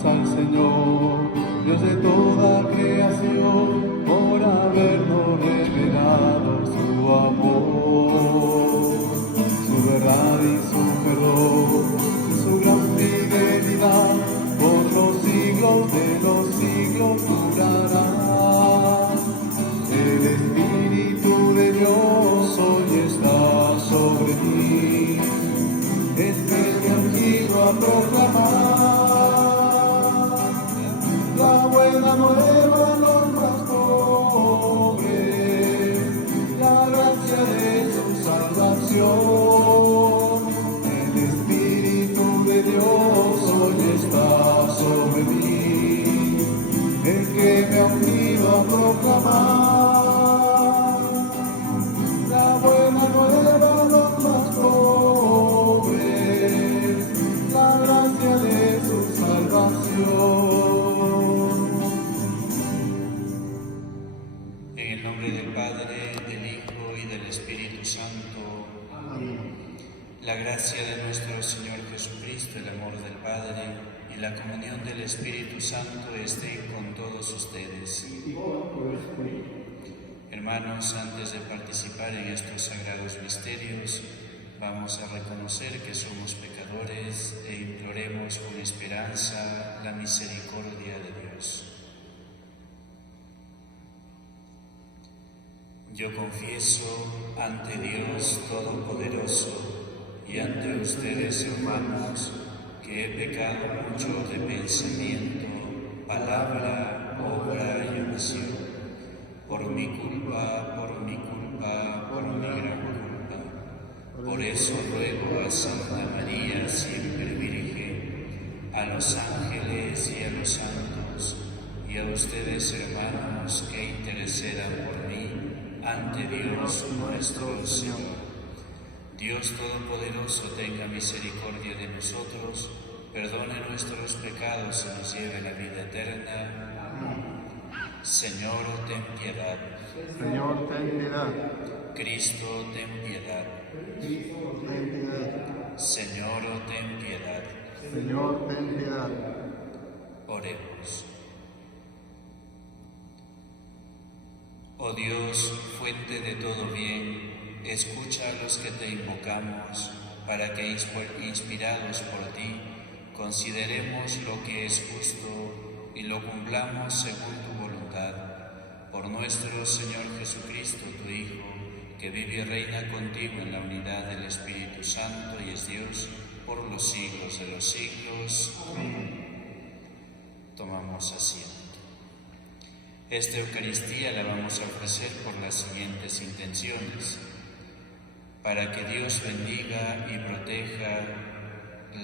Alabamos al Señor, Dios de toda creación, por habernos revelado su amor, su verdad y su perdón, y su gran fidelidad, por los siglos de los siglos durará. El Espíritu de Dios hoy está sobre mí, es que me ha ungido a proclamar la buena nueva a los más pobres, la gracia de su salvación. El Espíritu de Dios hoy está sobre mí, el que me ha unido a proclamar la buena nueva a los más pobres, la gracia de su salvación. En el nombre del Padre, del Hijo y del Espíritu Santo. Amén. La gracia de nuestro Señor Jesucristo, el amor del Padre y la comunión del Espíritu Santo estén con todos ustedes. Hermanos, antes de participar en estos sagrados misterios, vamos a reconocer que somos pecadores e imploremos con esperanza la misericordia de Dios. Yo confieso ante Dios Todopoderoso y ante ustedes, hermanos, que he pecado mucho de pensamiento, palabra, obra y omisión, por mi culpa, por mi gran culpa. Por eso ruego a Santa María, siempre Virgen, a los ángeles y a los santos, y a ustedes, hermanos, que intercedan por mí ante Dios nuestro Señor. Dios Todopoderoso tenga misericordia de nosotros, perdone nuestros pecados y nos lleve a la vida eterna. Señor, ten piedad. Señor, ten piedad. Cristo, ten piedad. Cristo, ten piedad. Señor, ten piedad. Señor, ten piedad. Oremos. Oh Dios, fuente de todo bien, escucha a los que te invocamos, para que, inspirados por ti, consideremos lo que es justo y lo cumplamos según tu voluntad. Por nuestro Señor Jesucristo, tu Hijo, que vive y reina contigo en la unidad del Espíritu Santo y es Dios por los siglos de los siglos. Amén. Tomamos asiento. Esta Eucaristía la vamos a ofrecer por las siguientes intenciones: para que Dios bendiga y proteja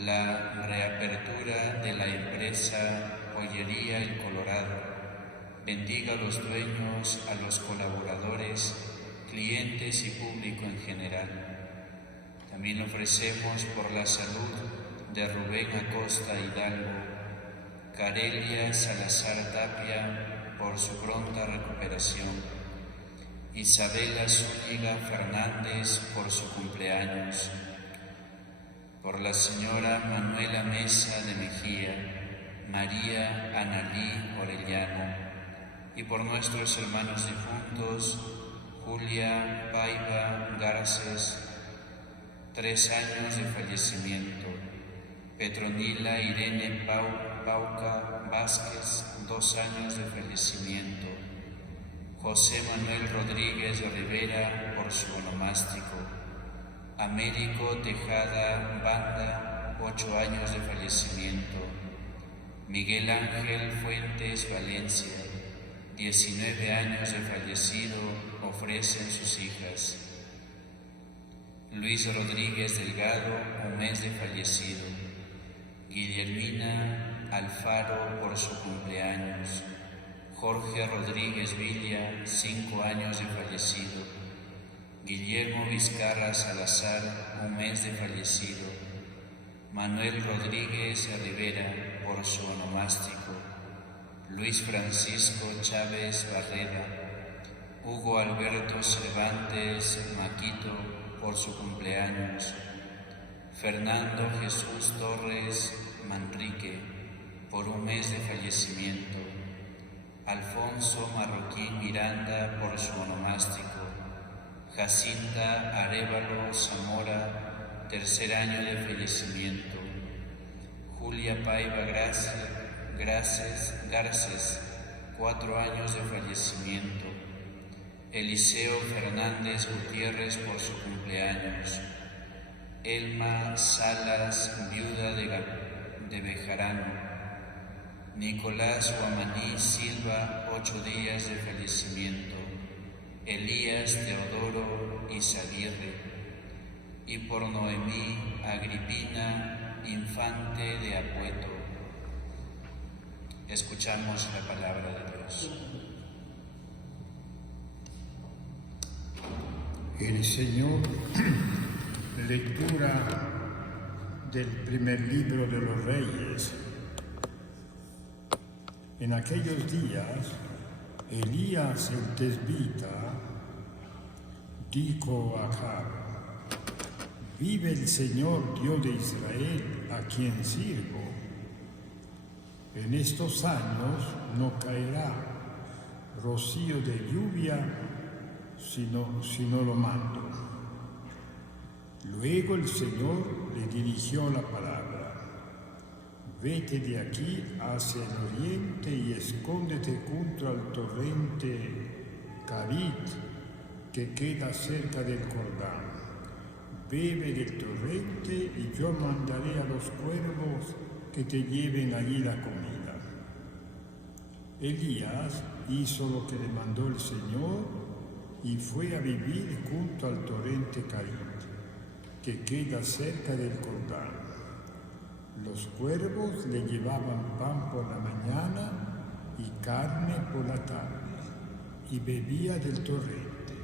la reapertura de la empresa Joyería El Colorado, bendiga a los dueños, a los colaboradores, clientes y público en general. También ofrecemos por la salud de Rubén Acosta Hidalgo, Carelia Salazar Tapia, por su pronta recuperación, Isabela Zúñiga Fernández por su cumpleaños, por la señora Manuela Mesa de Mejía, María Analí Orellano, y por nuestros hermanos difuntos, Julia Paiva Garces, 3 años de fallecimiento, Petronila Irene Pauca Vázquez, 2 años de fallecimiento, José Manuel Rodríguez de Rivera por su onomástico, Américo Tejada Banda, 8 años de fallecimiento, Miguel Ángel Fuentes Valencia, 19 años de fallecido, ofrecen sus hijas. Luis Rodríguez Delgado, 1 mes de fallecido. Guillermina Alfaro por su cumpleaños. Jorge Rodríguez Villa, 5 años de fallecido. Guillermo Vizcarra Salazar, 1 mes de fallecido. Manuel Rodríguez Rivera por su onomástico. Luis Francisco Chávez Barrera. Hugo Alberto Cervantes Maquito por su cumpleaños. Fernando Jesús Torres Manrique por un mes de fallecimiento. Alfonso Marroquín Miranda por su onomástico. Jacinta Arévalo Zamora, 3er año de fallecimiento. Julia Paiva Garces, 4 años de fallecimiento. Eliseo Fernández Gutiérrez por su cumpleaños. Elma Salas, viuda de Bejarano. Nicolás Guamaní Silva, 8 días de fallecimiento. Elías Teodoro Izaguirre. Y por Noemí Agripina Infante de Apueto. Escuchamos la palabra de Dios. El Señor, lectura del primer libro de los Reyes. En aquellos días, Elías el tesbita dijo a Acab: vive el Señor Dios de Israel, a quien sirvo. En estos años no caerá rocío de lluvia si no lo mando. Luego el Señor le dirigió la palabra: vete de aquí hacia el oriente y escóndete junto al torrente Carit, que queda cerca del Jordán. Bebe del torrente y yo mandaré a los cuervos que te lleven allí la comida. Elías hizo lo que le mandó el Señor y fue a vivir junto al torrente Carit, que queda cerca del Jordán. Los cuervos le llevaban pan por la mañana y carne por la tarde, y bebía del torrente.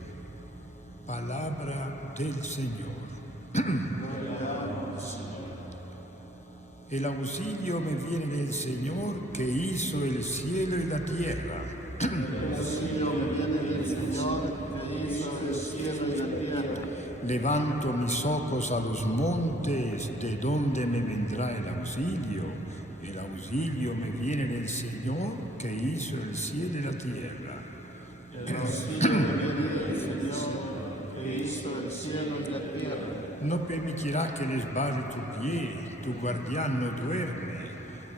Palabra del Señor. El auxilio me viene del Señor, que hizo el cielo y la tierra. El auxilio me viene del Señor, que hizo el cielo y la tierra. Levanto mis ojos a los montes, ¿de dónde me vendrá el auxilio? El auxilio me viene del Señor, que hizo el cielo y la tierra. El auxilio me viene del Señor, que hizo el cielo y la tierra. No permitirá que resbale tu pie, tu guardián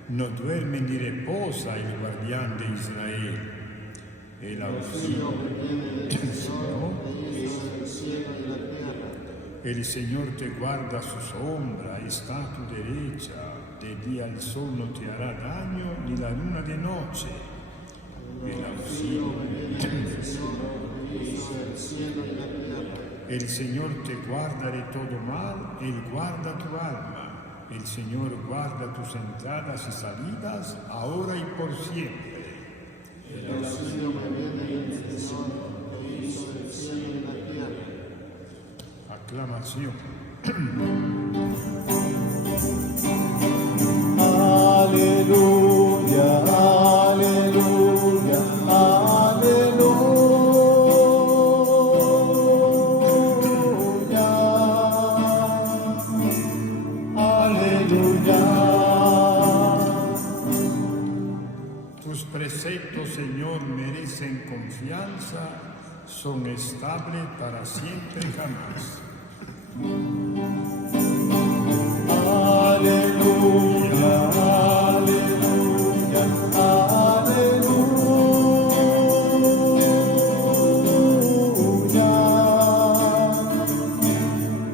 no duerme ni reposa el guardián de Israel. El auxilio me viene del Señor, que hizo el cielo y la tierra. El Señor te guarda a su sombra, está a tu derecha. De día el sol no te hará daño, ni la luna de noche. El auxilio me viene del Señor, que hizo el cielo y la tierra. El Señor te guarda de todo mal, Él guarda tu alma. El Señor guarda tus entradas y salidas, ahora y por siempre. El auxilio me viene del Señor, que hizo el cielo y la tierra. Aclamación. Aleluya, aleluya, aleluya. Tus preceptos, Señor, merecen confianza, son estables para siempre y jamás. Aleluya, aleluya, aleluya,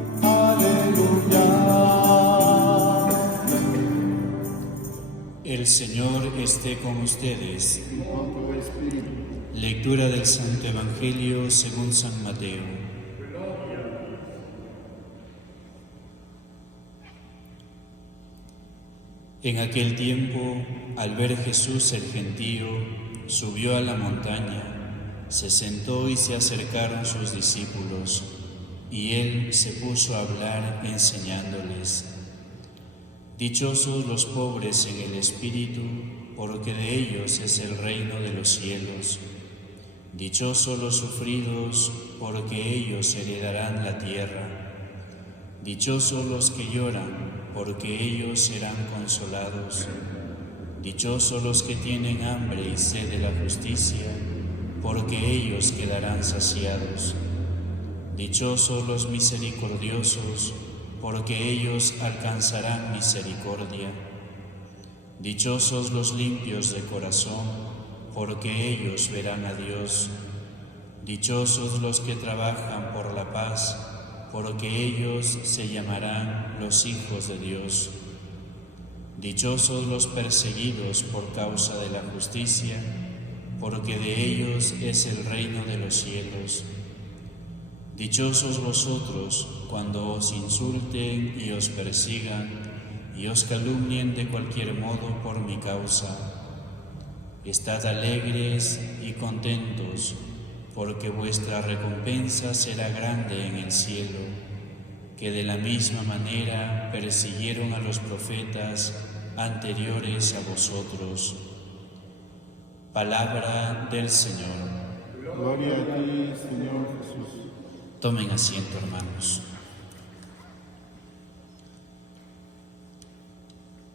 aleluya. El Señor esté con ustedes. Y con tu espíritu. Lectura del Santo Evangelio según San Mateo. En aquel tiempo, al ver Jesús el gentío, subió a la montaña, se sentó y se acercaron sus discípulos, y él se puso a hablar enseñándoles. Dichosos los pobres en el espíritu, porque de ellos es el reino de los cielos. Dichosos los sufridos, porque ellos heredarán la tierra. Dichosos los que lloran, porque ellos serán consolados. Dichosos los que tienen hambre y sed de la justicia, porque ellos quedarán saciados. Dichosos los misericordiosos, porque ellos alcanzarán misericordia. Dichosos los limpios de corazón, porque ellos verán a Dios. Dichosos los que trabajan por la paz, porque ellos se llamarán los hijos de Dios. Dichosos los perseguidos por causa de la justicia, porque de ellos es el reino de los cielos. Dichosos vosotros cuando os insulten y os persigan y os calumnien de cualquier modo por mi causa. Estad alegres y contentos, porque vuestra recompensa será grande en el cielo, que de la misma manera persiguieron a los profetas anteriores a vosotros. Palabra del Señor. Gloria a ti, Señor Jesús. Tomen asiento, hermanos.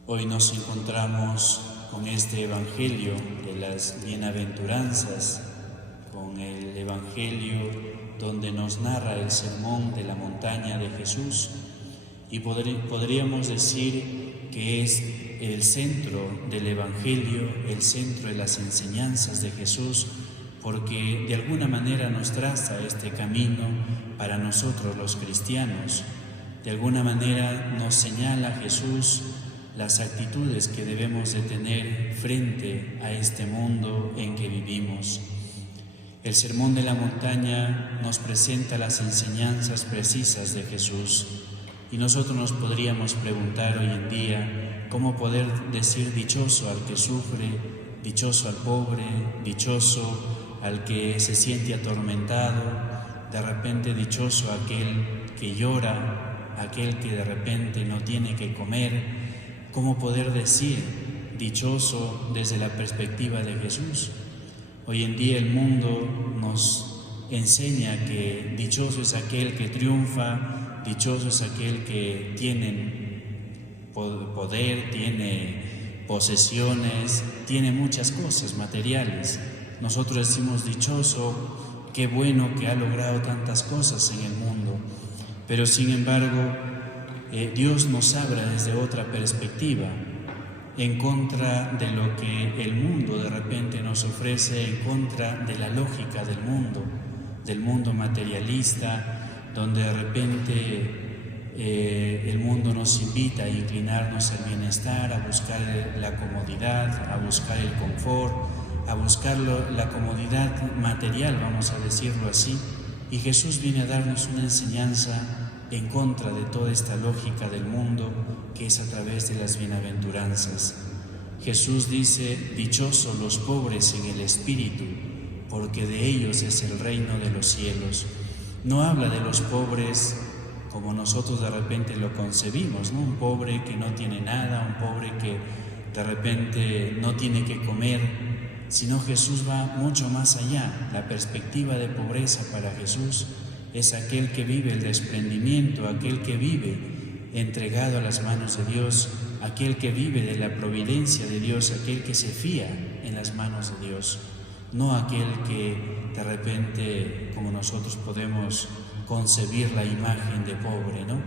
Hoy nos encontramos con este Evangelio de las Bienaventuranzas, con el Evangelio donde nos narra el sermón de la montaña de Jesús, y podríamos decir que es el centro del Evangelio, el centro de las enseñanzas de Jesús, porque de alguna manera nos traza este camino para nosotros los cristianos. De alguna manera nos señala Jesús las actitudes que debemos de tener frente a este mundo en que vivimos. El Sermón de la Montaña nos presenta las enseñanzas precisas de Jesús, y nosotros nos podríamos preguntar hoy en día cómo poder decir dichoso al que sufre, dichoso al pobre, dichoso al que se siente atormentado, de repente dichoso aquel que llora, aquel que de repente no tiene que comer. ¿Cómo poder decir dichoso desde la perspectiva de Jesús? Hoy en día el mundo nos enseña que dichoso es aquel que triunfa, dichoso es aquel que tiene poder, tiene posesiones, tiene muchas cosas materiales. Nosotros decimos dichoso, qué bueno que ha logrado tantas cosas en el mundo, pero sin embargo Dios nos habla desde otra perspectiva, en contra de lo que el mundo de repente nos ofrece, en contra de la lógica del mundo materialista, donde de repente el mundo nos invita a inclinarnos al bienestar, a buscar la comodidad, a buscar el confort, a buscar la comodidad material, vamos a decirlo así. Y Jesús viene a darnos una enseñanza en contra de toda esta lógica del mundo, que es a través de las bienaventuranzas. Jesús dice: dichosos los pobres en el espíritu, porque de ellos es el reino de los cielos. No habla de los pobres como nosotros de repente lo concebimos, ¿no? Un pobre que no tiene nada, un pobre que de repente no tiene que comer, sino Jesús va mucho más allá. La perspectiva de pobreza para Jesús es aquel que vive el desprendimiento, aquel que vive entregado a las manos de Dios, aquel que vive de la providencia de Dios, aquel que se fía en las manos de Dios, no aquel que de repente, como nosotros podemos concebir la imagen de pobre, ¿no?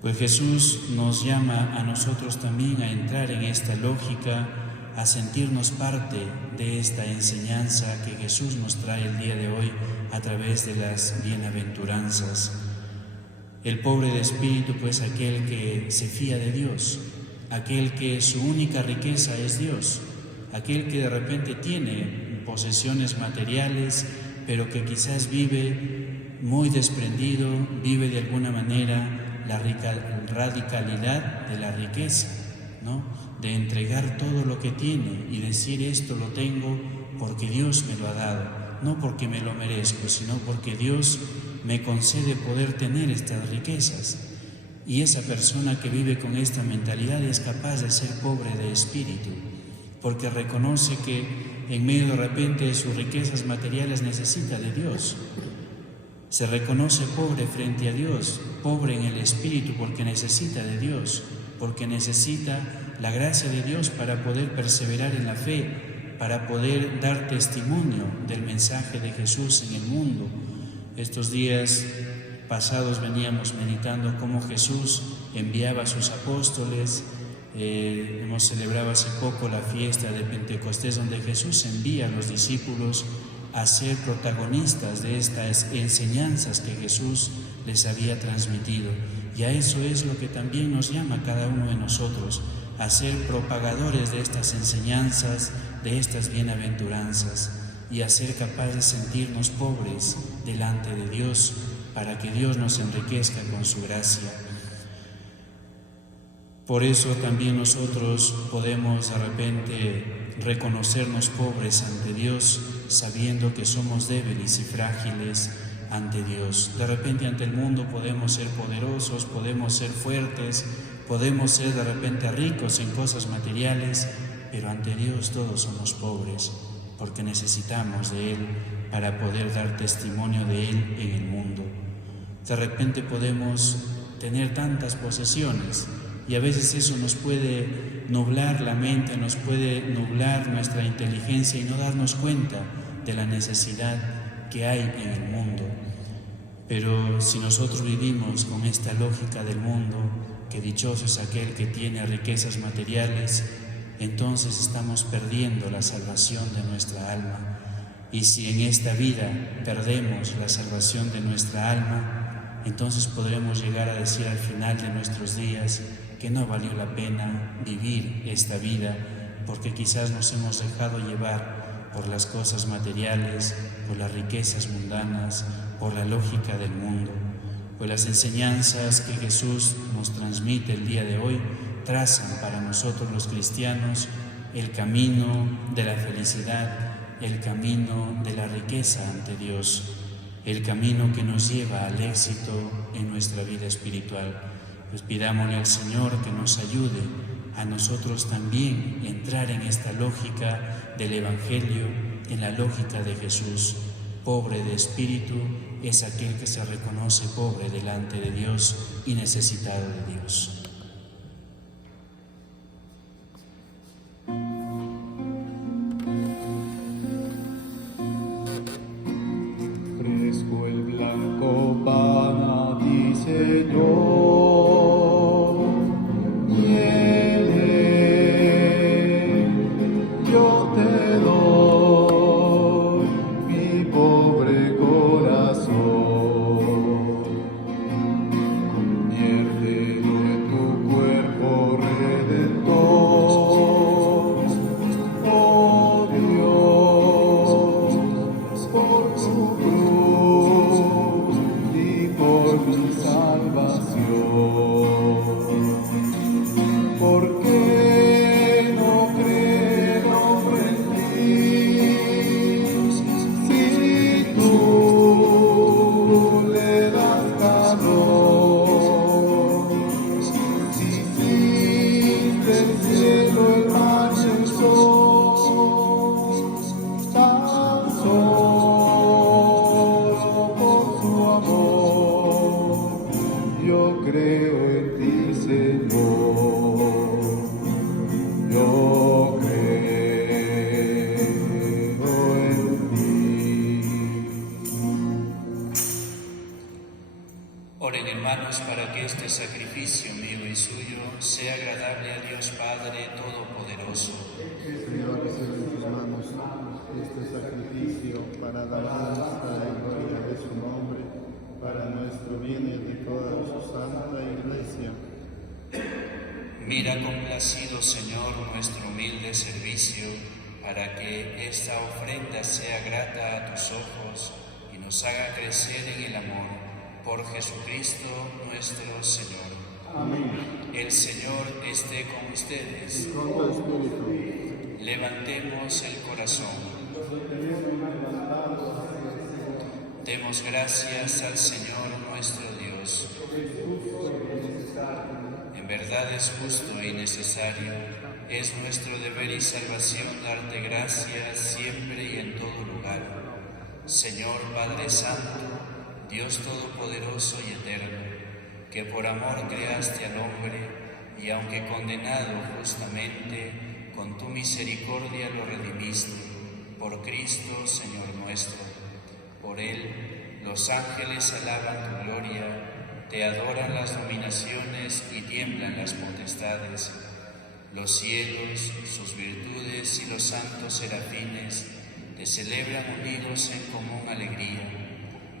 Pues Jesús nos llama a nosotros también a entrar en esta lógica, a sentirnos parte de esta enseñanza que Jesús nos trae el día de hoy a través de las bienaventuranzas. El pobre de espíritu, pues aquel que se fía de Dios, aquel que su única riqueza es Dios, aquel que de repente tiene posesiones materiales, pero que quizás vive muy desprendido, vive de alguna manera la radicalidad de la riqueza, ¿no? De entregar todo lo que tiene y decir: esto lo tengo porque Dios me lo ha dado, no porque me lo merezco, sino porque Dios me concede poder tener estas riquezas. Y esa persona que vive con esta mentalidad es capaz de ser pobre de espíritu, porque reconoce que en medio de repente de sus riquezas materiales necesita de Dios. Se reconoce pobre frente a Dios, pobre en el espíritu porque necesita de Dios, porque necesita la gracia de Dios para poder perseverar en la fe, para poder dar testimonio del mensaje de Jesús en el mundo. Estos días pasados veníamos meditando cómo Jesús enviaba a sus apóstoles. Hemos celebrado hace poco la fiesta de Pentecostés, donde Jesús envía a los discípulos a ser protagonistas de estas enseñanzas que Jesús les había transmitido. Y a eso es lo que también nos llama a cada uno de nosotros, a ser propagadores de estas enseñanzas, de estas bienaventuranzas, y a ser capaces de sentirnos pobres delante de Dios, para que Dios nos enriquezca con su gracia. Por eso también nosotros podemos de repente reconocernos pobres ante Dios, sabiendo que somos débiles y frágiles ante Dios. De repente ante el mundo podemos ser poderosos, podemos ser fuertes, podemos ser de repente ricos en cosas materiales, pero ante Dios todos somos pobres, porque necesitamos de Él para poder dar testimonio de Él en el mundo. De repente podemos tener tantas posesiones y a veces eso nos puede nublar la mente, nos puede nublar nuestra inteligencia y no darnos cuenta de la necesidad que hay en el mundo. Pero si nosotros vivimos con esta lógica del mundo, que dichoso es aquel que tiene riquezas materiales, entonces estamos perdiendo la salvación de nuestra alma. Y si en esta vida perdemos la salvación de nuestra alma, entonces podremos llegar a decir al final de nuestros días que no valió la pena vivir esta vida, porque quizás nos hemos dejado llevar por las cosas materiales, por las riquezas mundanas, por la lógica del mundo. Pues las enseñanzas que Jesús nos transmite el día de hoy trazan para nosotros los cristianos el camino de la felicidad, el camino de la riqueza ante Dios, el camino que nos lleva al éxito en nuestra vida espiritual. Pues pidámosle al Señor que nos ayude a nosotros también entrar en esta lógica del Evangelio, en la lógica de Jesús. Pobre de espíritu es aquel que se reconoce pobre delante de Dios y necesitado de Dios. Fresco el blanco pan a ti, Señor. Yo te doy mi pobre corazón, conviértelo en tu cuerpo redentor, oh Dios, por tu cruz y por mi salvación. Porque no creo en ti, si tú le das calor, si hiciste el cielo, el mar y el sol, tan solo por su amor, yo creo en ti, Señor. Yo creo en ti. Oren, hermanos, para que este sacrificio mío y suyo sea agradable a Dios Padre Todopoderoso. Señor, recibe en tus manos este sacrificio para la alabanza y gloria de su nombre, para nuestro bien y el de toda su santa Iglesia. Mira complacido, Señor, nuestro humilde servicio, para que esta ofrenda sea grata a tus ojos y nos haga crecer en el amor. Por Jesucristo nuestro Señor. Amén. El Señor esté con ustedes. Con tu espíritu. Levantemos el corazón. Demos gracias al Señor nuestro Dios. En verdad es justo y necesario, es nuestro deber y salvación darte gracias siempre y en todo lugar. Señor Padre Santo, Dios Todopoderoso y Eterno, que por amor creaste al hombre y aunque condenado justamente, con tu misericordia lo redimiste. Por Cristo, Señor nuestro. Por Él, los ángeles alaban tu gloria, te adoran las dominaciones y tiemblan las potestades. Los cielos, sus virtudes y los santos serafines te celebran unidos en común alegría.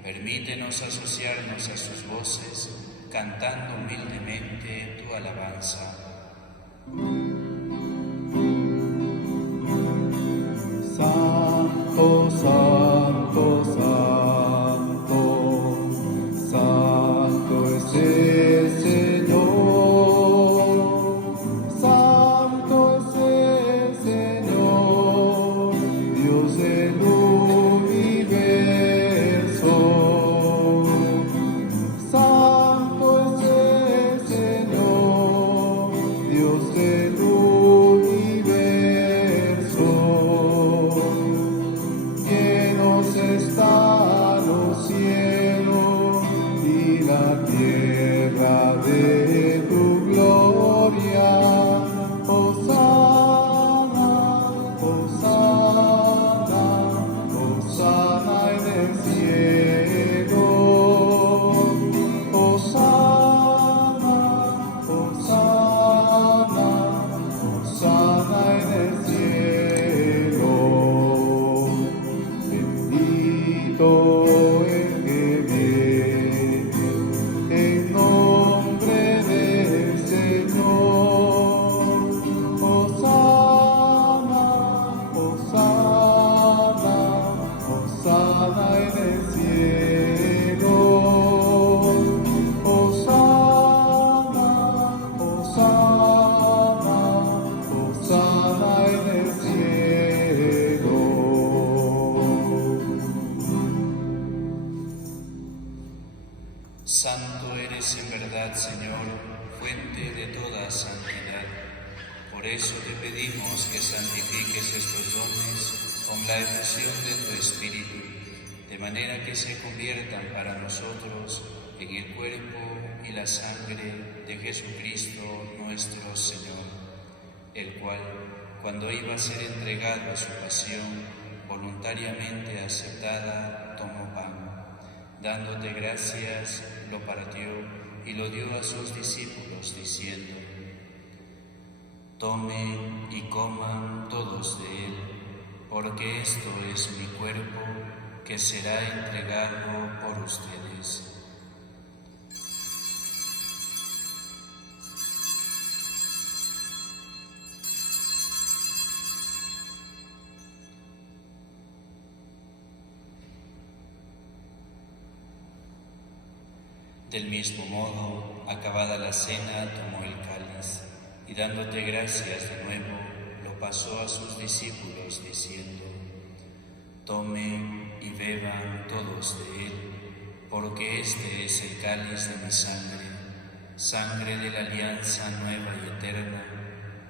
Permítenos asociarnos a sus voces, cantando humildemente tu alabanza. Santo, santo, santo, santo es el Señor, santo es el Señor, Dios del universo. Santo es el Señor, Dios del universo. Llenos están los cielos y la tierra de tu gloria. Hosana, Hosana, Hosana en el cielo. Hosana, Hosana, Hosana en el cielo. Bendito el que viene en nombre del Señor. Hosana, Hosana, Hosana en el cielo. Hosana, Hosana, Hosana en el cielo. Santo eres en verdad, Señor, fuente de toda santidad. Por eso te pedimos que santifiques estos dones con la efusión de tu Espíritu, de manera que se conviertan para nosotros en el cuerpo y la sangre de Jesucristo nuestro Señor, el cual, cuando iba a ser entregado a su pasión, voluntariamente aceptada, tomó pan. Dándote gracias, lo partió y lo dio a sus discípulos, diciendo: Tomen y coman todos de él, porque esto es mi cuerpo, que será entregado por ustedes. Del mismo modo, acabada la cena, tomó el cáliz y dándote gracias de nuevo, lo pasó a sus discípulos diciendo: Tomen y beban todos de él, porque este es el cáliz de mi sangre, sangre de la alianza nueva y eterna,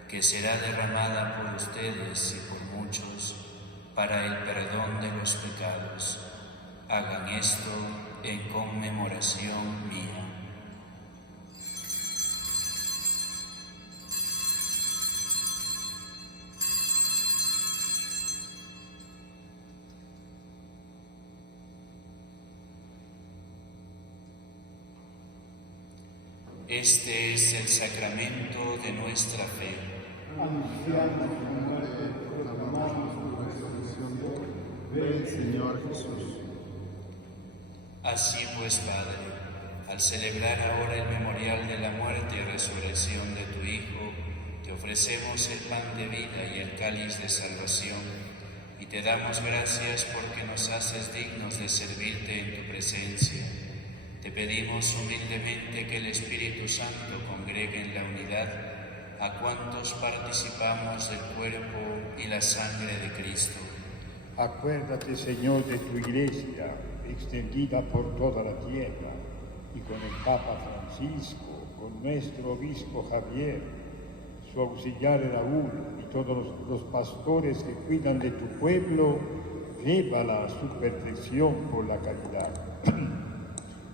que será derramada por ustedes y por muchos para el perdón de los pecados. Hagan esto en conmemoración mía. Este es el sacramento de nuestra fe. Anunciamos tu muerte, proclamamos tu resurrección. Ven, Señor Jesús. Así pues, Padre, al celebrar ahora el memorial de la muerte y resurrección de tu Hijo, te ofrecemos el pan de vida y el cáliz de salvación, y te damos gracias porque nos haces dignos de servirte en tu presencia. Te pedimos humildemente que el Espíritu Santo congregue en la unidad a cuantos participamos del cuerpo y la sangre de Cristo. Acuérdate, Señor, de tu Iglesia, extendida por toda la tierra, y con el Papa Francisco, con nuestro Obispo Javier, su auxiliar Raúl y todos los pastores que cuidan de tu pueblo, llévala a su perfección por la caridad.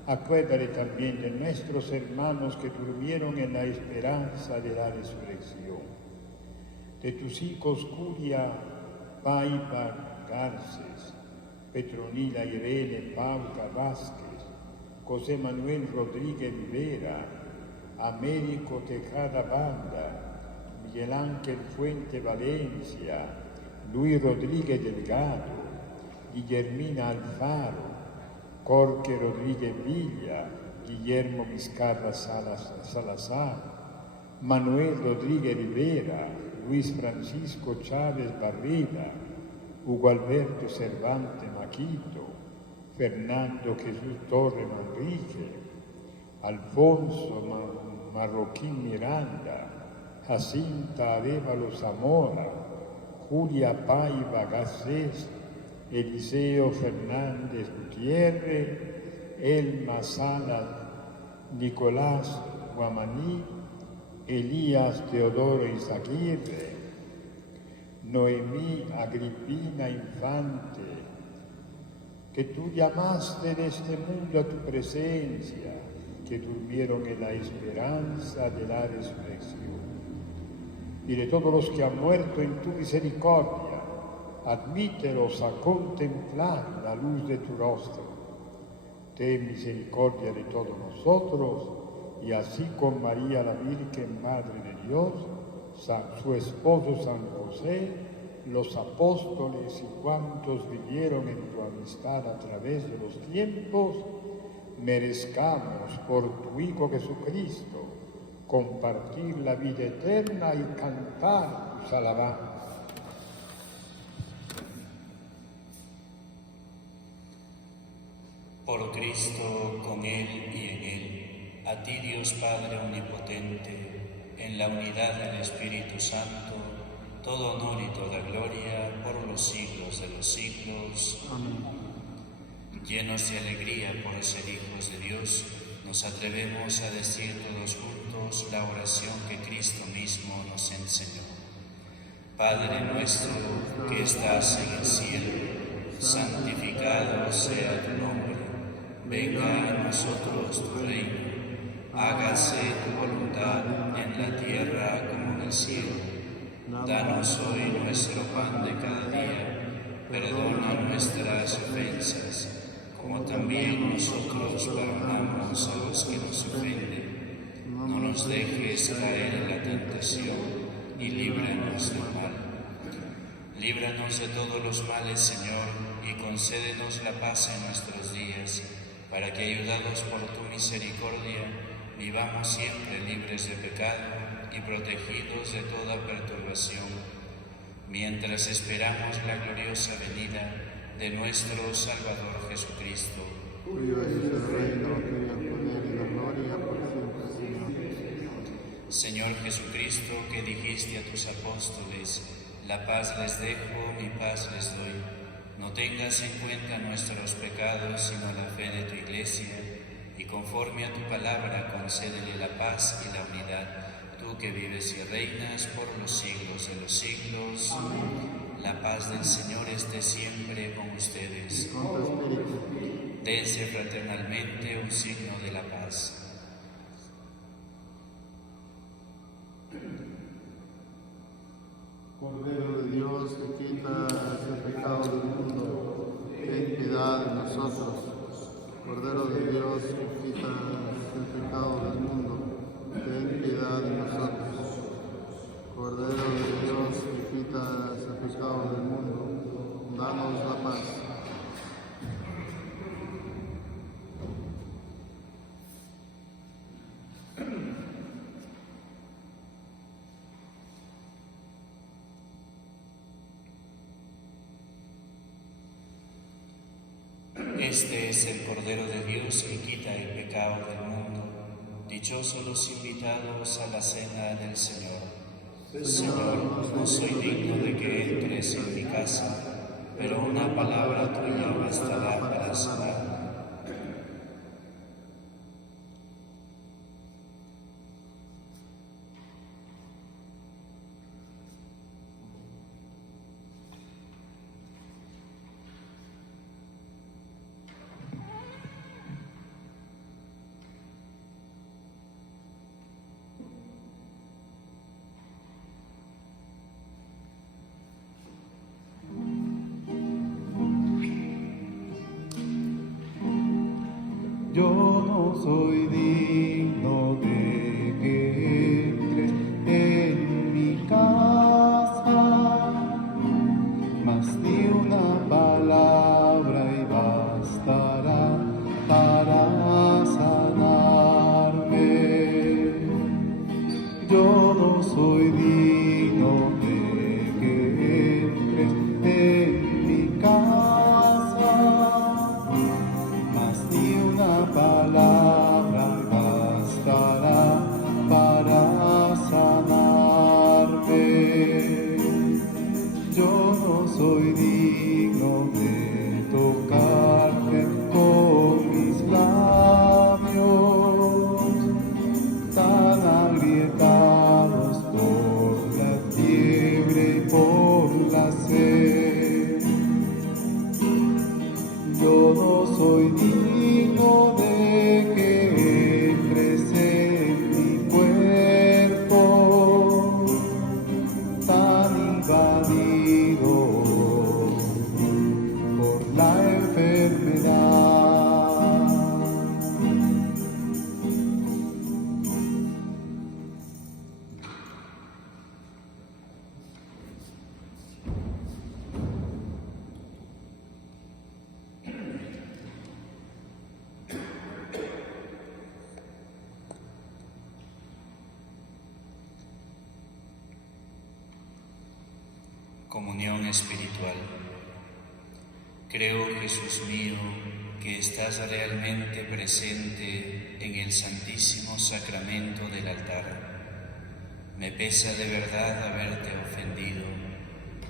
Acuérdate también de nuestros hermanos que durmieron en la esperanza de la resurrección. De tus hijos Curia, Paiva Garces, Petronila Irene Pauca Vázquez, José Manuel Rodríguez Rivera, Américo Tejada Banda, Miguel Ángel Fuente Valencia, Luis Rodríguez Delgado, Guillermina Alfaro, Jorge Rodríguez Villa, Guillermo Vizcarra Salazar, Manuel Rodríguez Rivera, Luis Francisco Chávez Barrida, Hugo Alberto Cervantes Maquito, Fernando Jesús Torre Manrique, Alfonso Marroquín Miranda, Jacinta Arévalo Zamora, Julia Paiva Garcés, Eliseo Fernández Gutiérrez, Elma Salas, Nicolás Guamaní, Elías Teodoro Izaguirre, Noemí Agripina Infante, que tú llamaste de este mundo a tu presencia, que durmieron en la esperanza de la resurrección. Y de todos los que han muerto en tu misericordia, admítelos a contemplar la luz de tu rostro. Ten misericordia de todos nosotros, y así con María la Virgen, Madre de Dios, su esposo San José, los apóstoles y cuantos vivieron en tu amistad a través de los tiempos, merezcamos por tu Hijo Jesucristo compartir la vida eterna y cantar tus alabanzas. Por Cristo, con Él y en Él, a ti Dios Padre Omnipotente, en la unidad del Espíritu Santo, todo honor y toda gloria por los siglos de los siglos. Amén. Llenos de alegría por ser hijos de Dios, nos atrevemos a decir todos juntos la oración que Cristo mismo nos enseñó. Padre nuestro que estás en el cielo, santificado sea tu nombre. Venga a nosotros tu reino, hágase tu voluntad en la tierra como en el cielo. Danos hoy nuestro pan de cada día, perdona nuestras ofensas, como también nosotros perdonamos a los que nos ofenden. No nos dejes caer en la tentación y líbranos del mal. Líbranos de todos los males, Señor, y concédenos la paz en nuestros días, para que, ayudados por tu misericordia, vivamos siempre libres de pecado y protegidos de toda perturbación, mientras esperamos la gloriosa venida de nuestro Salvador Jesucristo. Tuyo es el reino, tuyo el poder y la gloria por siempre, Señor. Señor Jesucristo, que dijiste a tus apóstoles, la paz les dejo, mi paz les doy. No tengas en cuenta nuestros pecados, sino la fe de tu Iglesia, y conforme a tu palabra concédele la paz y la unidad, tú que vives y reinas por los siglos de los siglos. Amén. La paz del Señor esté siempre con ustedes. Y con tu espíritu. Dense fraternalmente un signo de la paz. Cordero de Dios, que quitas el pecado del mundo, ten piedad de nosotros. Cordero de Dios, que quitas el pecado del mundo, ten piedad de nosotros. Cordero de Dios, que quitas el pecado del mundo, danos la paz. Este es el Cordero de Dios que quita el pecado del mundo. Dichosos los invitados a la cena del Señor. Señor, no soy digno de que entres en mi casa, pero una palabra tuya bastará para sanarme. no soy digno de que entres en mi casa, mas di una palabra y bastará para sanarme. Yo no soy digno de que entres en mi casa, mas di una palabra y bastará para sanarme. Yo no soy digno de tocarte con mis labios, tan agrietados por la fiebre y por la sed. Yo no soy digno de que entres en mi cuerpo, tan invadido por la enfermedad. Comunión espiritual. Creo, Jesús mío, que estás realmente presente en el Santísimo Sacramento del altar. Me pesa de verdad haberte ofendido.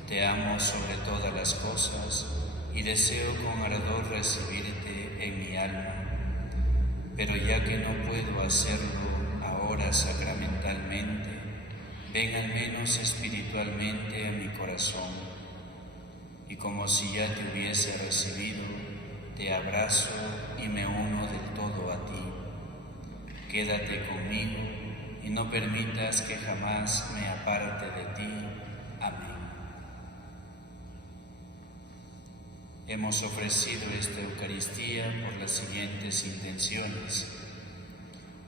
Te amo sobre todas las cosas y deseo con ardor recibirte en mi alma. Pero ya que no puedo hacerlo ahora sacramentalmente, ven al menos espiritualmente a mi corazón, y como si ya te hubiese recibido, te abrazo y me uno del todo a ti. Quédate conmigo y no permitas que jamás me aparte de ti. Amén. Hemos ofrecido esta Eucaristía por las siguientes intenciones: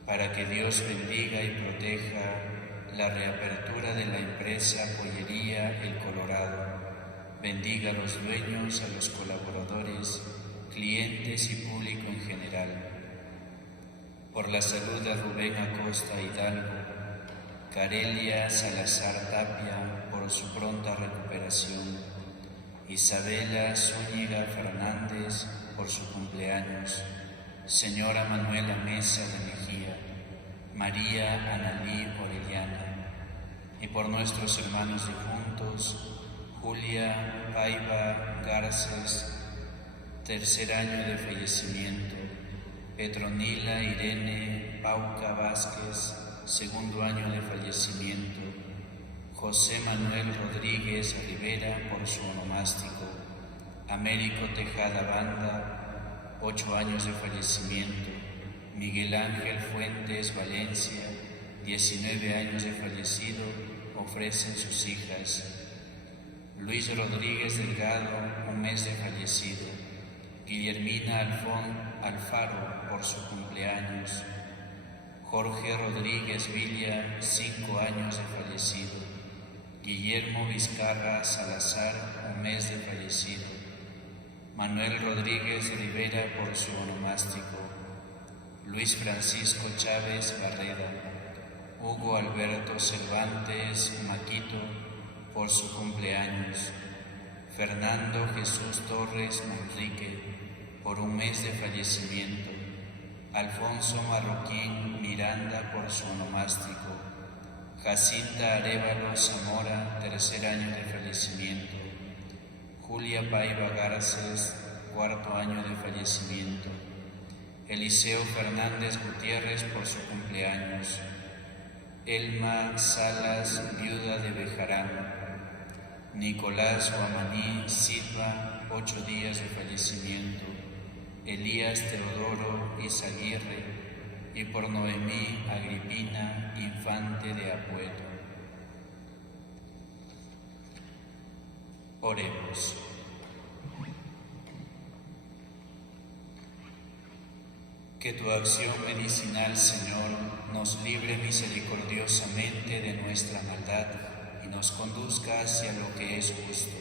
para que Dios bendiga y proteja la reapertura de la empresa Pollería El Colorado, bendiga a los dueños, a los colaboradores, clientes y público en general. Por la salud de Rubén Acosta Hidalgo, Carelia Salazar Tapia, por su pronta recuperación, Isabela Zúñiga Fernández, por su cumpleaños, señora Manuela Mesa de Mejía, María Analí Orellana, y por nuestros hermanos difuntos, Julia Paiva Garces, tercer año de fallecimiento, Petronila Irene Pauca Vázquez, segundo año de fallecimiento, José Manuel Rodríguez Rivera por su onomástico, Américo Tejada Banda, 8 años de fallecimiento, Miguel Ángel Fuentes Valencia, 19 años de fallecido, ofrecen sus hijas. Luis Rodríguez Delgado, 1 mes de fallecido. Guillermina Alfaro, por su cumpleaños. Jorge Rodríguez Villa, 5 años de fallecido. Guillermo Vizcarra Salazar, 1 mes de fallecido. Manuel Rodríguez Rivera, por su onomástico. Luis Francisco Chávez Barreda, Hugo Alberto Cervantes Maquito, por su cumpleaños, Fernando Jesús Torres Manrique, por 1 mes de fallecimiento, Alfonso Marroquín Miranda, por su onomástico, Jacinta Arévalo Zamora, 3er año de fallecimiento, Julia Paiva Garces, 4º año de fallecimiento, Eliseo Fernández Gutiérrez, por su cumpleaños, Elma Salas, viuda de Bejarán, Nicolás Guamaní Silva, 8 días de fallecimiento, Elías Teodoro Izaguirre, y por Noemí Agripina Infante de Apueto. Oremos. Que tu acción medicinal, Señor, nos libre misericordiosamente de nuestra maldad y nos conduzca hacia lo que es justo.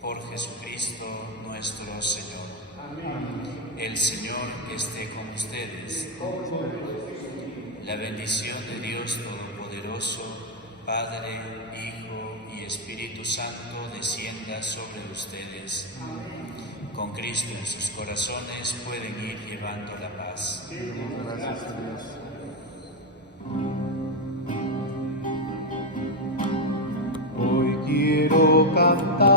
Por Jesucristo nuestro Señor. Amén. El Señor esté con ustedes. La bendición de Dios Todopoderoso, Padre, Hijo y Espíritu Santo, descienda sobre ustedes. Con Cristo en sus corazones pueden ir llevando la paz. Gracias a Dios. Hoy quiero cantar